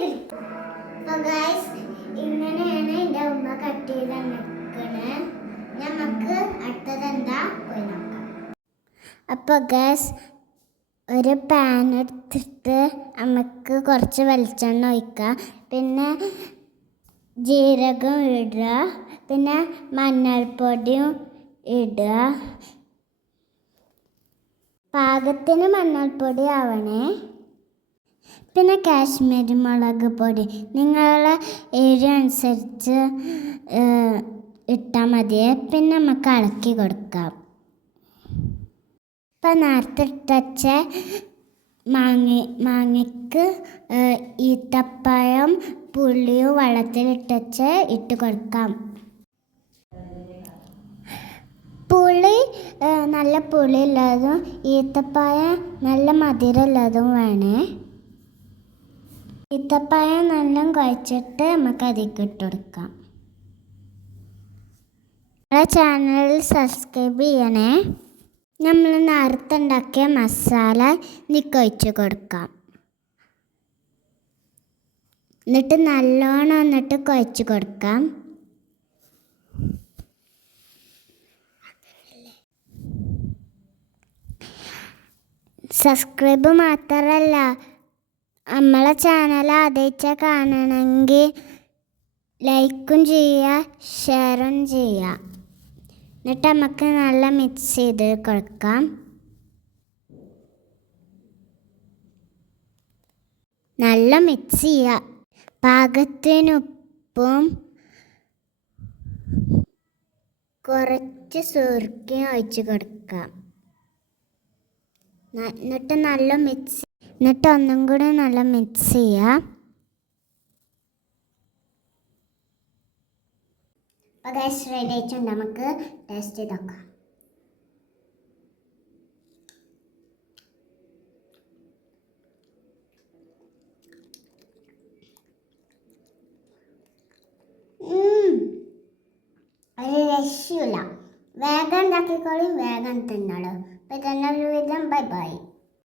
അപ്പോൾ ഗൈസ് ഇങ്ങനെയാണ് എൻ്റെ ഉമ്മ കട്ട് ചെയ്ത് നിൽക്കണേ. നമുക്ക് അടുത്തത് എന്താ പോയി നോക്കാം. അപ്പോൾ ഗൈസ് ഒരു പാൻ എടുത്തിട്ട് നമുക്ക് കുറച്ച് വെളിച്ചെണ്ണ ഒഴിക്കുക, പിന്നെ ജീരകം ഇടുക, പിന്നെ മഞ്ഞൾപ്പൊടിയും ഇടുക. പാകത്തിന് മഞ്ഞൾപ്പൊടി ആവണേ. പിന്നെ കാശ്മീരി മുളക് പൊടി നിങ്ങളുടെ എരിവ് അനുസരിച്ച് ഇട്ടാൽ മതിയെ. പിന്നെ നമുക്ക് ഇളക്കി കൊടുക്കാം. ഇപ്പം നേരത്തെ ഇട്ടച്ച മാങ്ങയ്ക്ക് ഈത്തപ്പഴം പുളിയും വെള്ളത്തിലിട്ടച്ച് ഇട്ട് കൊടുക്കാം. പുളി നല്ല പുളിയുള്ളതും ഈത്തപ്പഴം നല്ല മധുരമുള്ളതും വേണേ. ഈത്തപ്പഴം നല്ല കുഴച്ചിട്ട് നമുക്ക് അതിലേക്ക് ഇട്ട് കൊടുക്കാം. നമ്മുടെ ചാനൽ സബ്സ്ക്രൈബ് ചെയ്യണേ. നമ്മൾ നേരത്തെ ഉണ്ടാക്കിയ മസാല ഇതിലേക്ക് ഒഴിച്ച് കൊടുക്കാം. എന്നിട്ട് നല്ലോണം കുഴച്ച് കൊടുക്കാം. സബ്സ്ക്രൈബ് മാത്രമല്ല, നമ്മളെ ചാനൽ ആദ്യമായിട്ട് കാണണമെങ്കിൽ ലൈക്കും ചെയ്യുക, ഷെയറും ചെയ്യുക. എന്നിട്ട് നമുക്ക് നല്ല മിക്സ് ചെയ്ത് കൊടുക്കാം. നല്ല മിക്സ് ചെയ്യുക. പാകത്തിനുപ്പും കുറച്ച് സുർക്കയും ഒഴിച്ച് കൊടുക്കാം. എന്നിട്ട് ഒന്നും കൂടി നല്ല മിക്സ് ചെയ്യുക. അപ്പോൾ ഗൈസ് റെഡി ആയിട്ടുണ്ട്. നമുക്ക് ടേസ്റ്റ് ചെയ്ത് നോക്കാം. ഒരു രക്ഷയില്ല. വേഗം ഉണ്ടാക്കിക്കോളും, വേഗം തിന്നോളൂ. അപ്പോൾ ഇതെല്ലാം ഒരു വിധം. Bye bye.